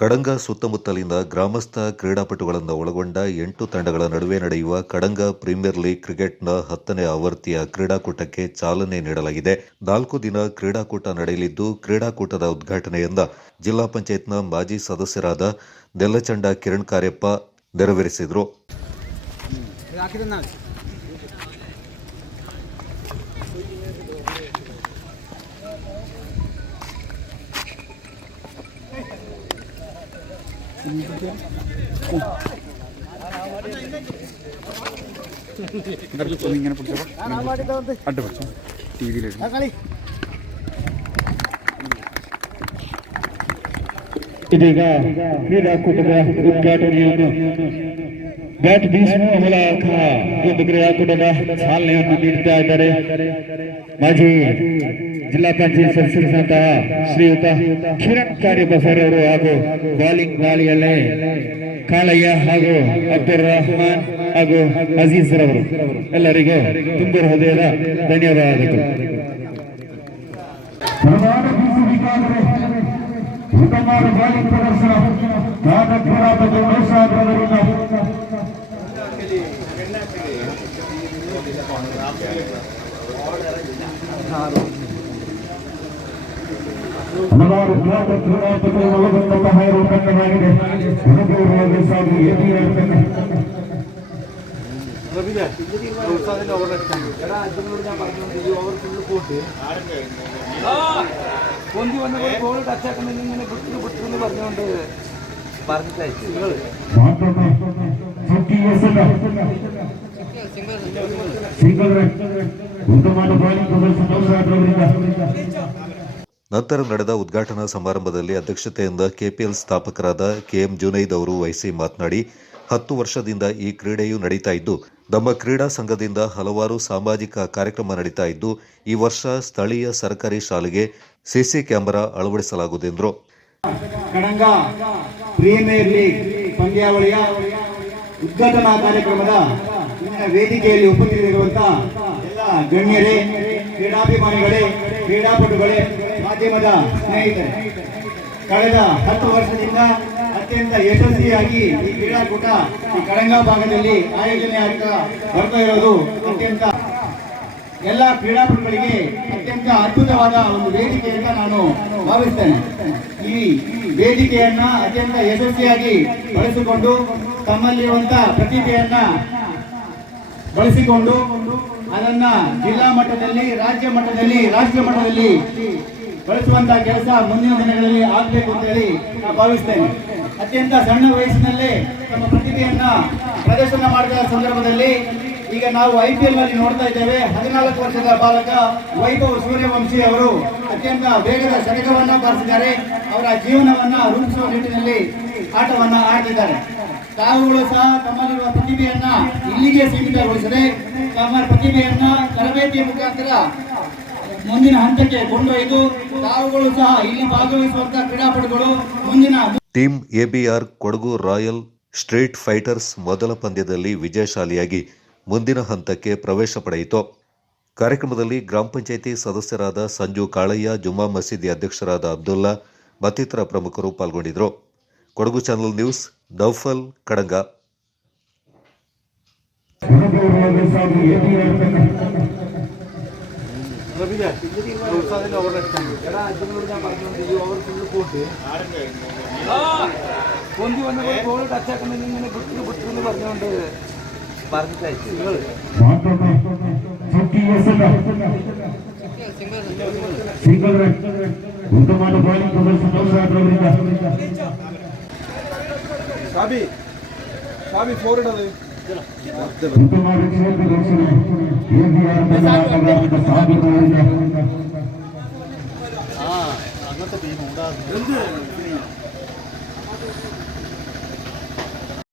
ಕಡಂಗ ಸುತ್ತಮುತ್ತಲಿನ ಗ್ರಾಮಸ್ಥ ಕ್ರೀಡಾಪಟುಗಳನ್ನು ಒಳಗೊಂಡ 8 ತಂಡಗಳ ನಡುವೆ ನಡೆಯುವ ಕಡಂಗ ಪ್ರೀಮಿಯರ್ ಲೀಗ್ ಕ್ರಿಕೆಟ್ನ 10ನೇ ಆವೃತ್ತಿಯ ಕ್ರೀಡಾಕೂಟಕ್ಕೆ ಚಾಲನೆ ನೀಡಲಾಗಿದೆ. 4 ದಿನ ಕ್ರೀಡಾಕೂಟ ನಡೆಯಲಿದ್ದು, ಕ್ರೀಡಾಕೂಟದ ಉದ್ಘಾಟನೆಯನ್ನ ಜಿಲ್ಲಾ ಪಂಚಾಯತ್ನ ಮಾಜಿ ಸದಸ್ಯರಾದ ನೆಲ್ಲಚಂಡ ಕಿರಣ್ ಕಾರ್ಯಪ್ಪ ನೆರವೇರಿಸಿದರು. ഇങ്ങനെ പിടിച്ചോ അഡ് പിടിച്ചോ ടി വിയിലിടും. ಇದೀಗ ಕ್ರೀಡಾಕೂಟದ ಉದ್ಘಾಟನೆಯನ್ನು ಬ್ಯಾಟ್ ಬೀಸುವ ಮೂಲಕ ಒಂದು ಕ್ರೀಡಾಕೂಟದ ಚಾಲನೆಯನ್ನು ನೀಡುತ್ತಾ ಇದ್ದಾರೆ. ಮಾಜಿ ಜಿಲ್ಲಾ ಪಂಚಾಯತ್ ಸದಸ್ಯರಾದಂತಹ ಶ್ರೀಯುತ ಕಿರಣ್ ಕಾರ್ಯಪ್ಪ ಸರ್ ಅವರು ಹಾಗೂ ಬಾಲಿಂಗ್ ದಾಳಿಯಲ್ಲೇ ಕಾಳಯ್ಯ ಹಾಗೂ ಅಬ್ದುಲ್ ರಹಮಾನ್ ಹಾಗೂ ಅಜೀಜ್ ರವರು ಎಲ್ಲರಿಗೂ ತುಂಬ ಹೃದಯದ ಧನ್ಯವಾದಗಳು. ಉತ್ತಮವಾದ ಬಾಲಿಂಗ್ ಪ್ರದರ್ಶನ ಹಲವಾರು ಕ್ರೀಡಾಪಟುಗಳು ಒಳಗೊಂಡಂತಹ ತಂಡವಾಗಿದೆ. പൊന്തി വന്ന ഗോൾ ടച്ചാക്കുന്നെങ്കിൽ ഇങ്ങനെ വിട്ടെന്ന് പറഞ്ഞുകൊണ്ട് ನಂತರ ನಡೆದ ಉದ್ಘಾಟನಾ ಸಮಾರಂಭದಲ್ಲಿ ಅಧ್ಯಕ್ಷತೆಯಿಂದ ಕೆಪಿಎಲ್ ಸ್ಥಾಪಕರಾದ ಕೆಎಂ ಜುನೈದ್ ಅವರು ವಹಿಸಿ ಮಾತನಾಡಿ, 10 ವರ್ಷದಿಂದ ಈ ಕ್ರೀಡೆಯು ನಡೀತಾ ಇದ್ದು, ನಮ್ಮ ಕ್ರೀಡಾ ಸಂಘದಿಂದ ಹಲವಾರು ಸಾಮಾಜಿಕ ಕಾರ್ಯಕ್ರಮ ನಡೀತಾ ಇದ್ದು, ಈ ವರ್ಷ ಸ್ಥಳೀಯ ಸರ್ಕಾರಿ ಶಾಲೆಗೆ CC camera ಅಳವಡಿಸಲಾಗುವುದೆಂದರು. Kadanga premier league ಪಂದ್ಯಾವಳಿಯ ಉದ್ಘಾಟನಾ ಕಾರ್ಯಕ್ರಮದ ವೇದಿಕೆಯಲ್ಲಿ ಉಪಸ್ಥಿತರಿರುವಂತಹ ಎಲ್ಲ ಗಣ್ಯರೇ, ಕ್ರೀಡಾಭಿಮಾನಿಗಳೇ, ಕ್ರೀಡಾಪಟುಗಳೇ, ಮಾಧ್ಯಮದ ಸ್ನೇಹಿತರೆ, ಕಳೆದ 10 ವರ್ಷದಿಂದ ಅತ್ಯಂತ ಯಶಸ್ವಿಯಾಗಿ ಈ ಕ್ರೀಡಾಕೂಟ ಈ ಕಡಂಗ ಭಾಗದಲ್ಲಿ ಆಯೋಜನೆ ಆಗ್ತಾ ಬರ್ತಾ ಇರೋದು ಅತ್ಯಂತ ಎಲ್ಲ ಕ್ರೀಡಾಪಟುಗಳಿಗೆ ಅತ್ಯಂತ ಅದ್ಭುತವಾದ ಒಂದು ವೇದಿಕೆ ಅಂತ ನಾನು ಭಾವಿಸ್ತೇನೆ. ಈ ವೇದಿಕೆಯನ್ನ ಅತ್ಯಂತ ಯಶಸ್ವಿಯಾಗಿ ಬಳಸಿಕೊಂಡು ತಮ್ಮಲ್ಲಿರುವಂತಹ ಪ್ರತಿಭೆಯನ್ನ ಬಳಸಿಕೊಂಡು ಅದನ್ನ ಜಿಲ್ಲಾ ಮಟ್ಟದಲ್ಲಿ, ರಾಜ್ಯ ಮಟ್ಟದಲ್ಲಿ, ರಾಷ್ಟ್ರ ಮಟ್ಟದಲ್ಲಿ ಬಳಸುವಂತಹ ಕೆಲಸ ಮುಂದಿನ ದಿನಗಳಲ್ಲಿ ಆಗಬೇಕು ಅಂತ ಹೇಳಿ ನಾನು ಭಾವಿಸ್ತೇನೆ. ಅತ್ಯಂತ ಸಣ್ಣ ವಯಸ್ಸಿನಲ್ಲೇ ತಮ್ಮ ಪ್ರತಿಭೆಯನ್ನ ಪ್ರದರ್ಶನ ಮಾಡಿದ ಸಂದರ್ಭದಲ್ಲಿ ಈಗ ನಾವು IPL ನಲ್ಲಿ ನೋಡ್ತಾ ಇದ್ದೇವೆ. 14 ವರ್ಷದ ಬಾಲಕ ವೈಭವ್ ಸೂರ್ಯವಂಶಿ ಅವರು ಅತ್ಯಂತ ವೇಗದ ಶತಕವನ್ನ ಬಾರಿಸಿದ್ದಾರೆ. ಅವರ ಜೀವನವನ್ನ ರೂಪಿಸುವ ನಿಟ್ಟಿನಲ್ಲಿ ಆಟವನ್ನ ಆಡ್ತಿದ್ದಾರೆ. ತಾವುಗಳು ಸಹ ತಮ್ಮಲ್ಲಿರುವ ಪ್ರತಿಭೆಯನ್ನ ಇಲ್ಲಿಗೆ ಸೀಮಿತಗೊಳಿಸದೆ ತಮ್ಮ ಪ್ರತಿಭೆಯನ್ನ ತರಬೇತಿಯ ಮುಖಾಂತರ ಮುಂದಿನ ಹಂತಕ್ಕೆ ಕೊಂಡೊಯ್ದು ತಾವುಗಳು ಸಹ ಇಲ್ಲಿ ಭಾಗವಹಿಸುವಂತಹ ಕ್ರೀಡಾಪಟುಗಳು ಮುಂದಿನ team ABR Kodagu royal street fighters ಮೊದಲ ಪಂದ್ಯದಲ್ಲಿ ವಿಜಯಶಾಲಿಯಾಗಿ ಮುಂದಿನ ಹಂತಕ್ಕೆ ಪ್ರವೇಶ ಪಡೆಯಿತು. ಕಾರ್ಯಕ್ರಮದಲ್ಲಿ ಗ್ರಾಮ ಪಂಚಾಯಿತಿ ಸದಸ್ಯರಾದ ಸಂಜು ಕಾಳಯ್ಯ, ಜುಮ್ಮಾ ಮಸೀದಿ ಅಧ್ಯಕ್ಷರಾದ ಅಬ್ದುಲ್ಲಾ ಮತ್ತಿತರ ಪ್ರಮುಖರು ಪಾಲ್ಗೊಂಡಿದ್ದರು. Kodagu channel news, Naufal, Kadanga. പൊന്തി വന്ന ഗോൾ ടച്ചാക്കുന്നെങ്കിൽ ഇങ്ങനെ വിട്ടെന്ന് പറഞ്ഞുകൊണ്ട് ಉತ್ತಮವಾದ ಬಾಲಿಂಗ್ ಪ್ರದರ್ಶನ അങ്ങനത്തെ ടീം ഉണ്ടാകും.